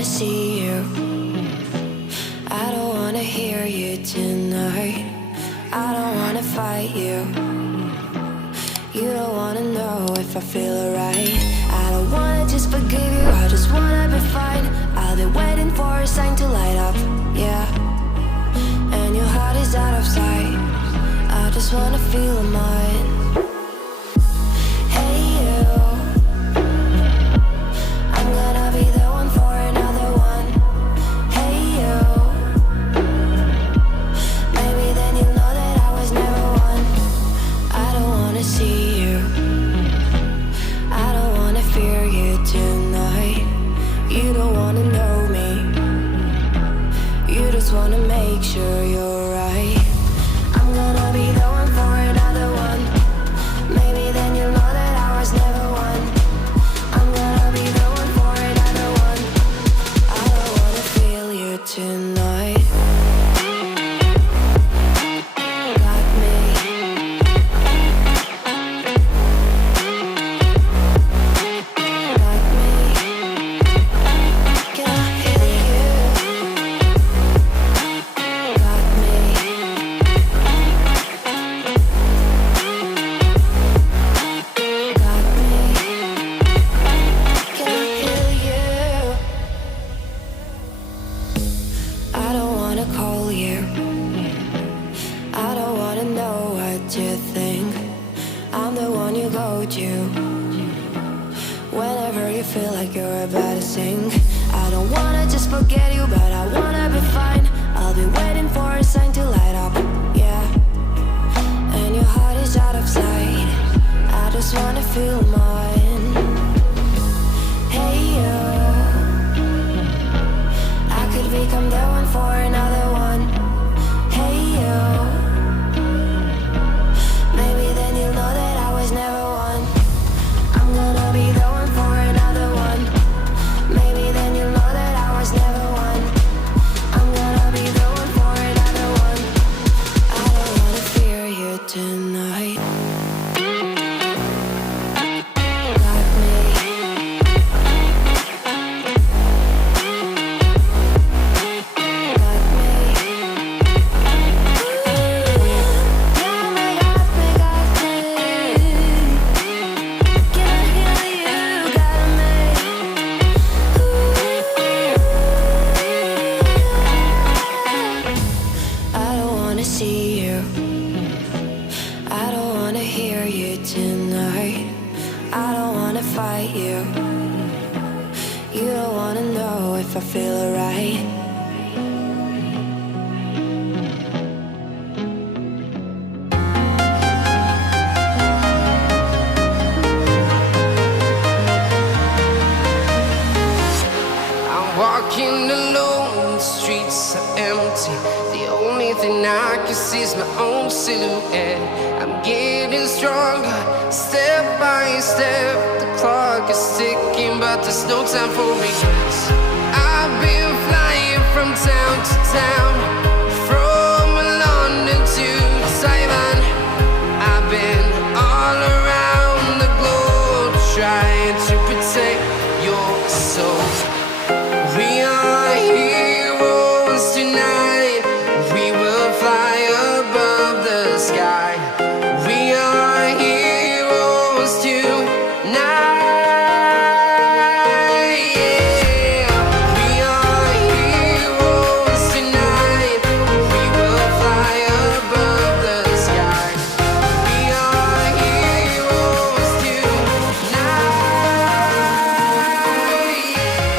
wanna see you. I don't wanna hear you tonight. I don't wanna fight you. You don't wanna know if I feel alright. I don't wanna just forgive you, I just wanna be fine. I'll be waiting for a sign to light up, yeah. And your heart is out of sight. I just wanna feel mine. Hey you, I'm gonna be the one for another one. Hey you, maybe then you'll know that I was never one. I don't wanna see you, I don't wanna fear you tonight. You don't wanna know me, you just wanna make sure you're right. I'm gonna be the one for another one. Maybe then you'll know that I was never one. I'm gonna be the one for another one. I don't wanna feel you tonight. Got me. Got me. Can I hear you? Got me. Got me. Can I hear you? I don't wanna call you. I don't wanna know what you think. I'm the one you go to whenever you feel like you're about to sink. I don't wanna just forget you, but I wanna be fine. I'll be waiting for a sign to light up, yeah. And your heart is out of sight. I just wanna feel mine. Hey you, I could become the one for another one. Hey you, maybe then you'll know that I was never one. I'm gonna be the one for another one. Maybe then you'll know that I was never one. I'm gonna be the one for another one. I don't wanna fear you tonight. Got me. Got me. Got me, got me, got me. Can I hear you? Got me. I don't wanna see you. I don't wanna hear you tonight. I don't wanna fight you. You don't wanna know if I feel alright. I'm walking alone, the streets are empty. The only thing I can see is my own silhouette. I'm getting stronger, step by step. The clock is ticking, but there's no time for regrets. I've been flying from town to town, from London to Taiwan. I've been all around the globe trying to protect your soul. We are heroes tonight. We will fly above the sky. We are heroes tonight. Yeah. We are heroes tonight. We will fly above the sky. We are heroes tonight. Yeah.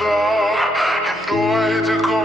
far. You know I had to go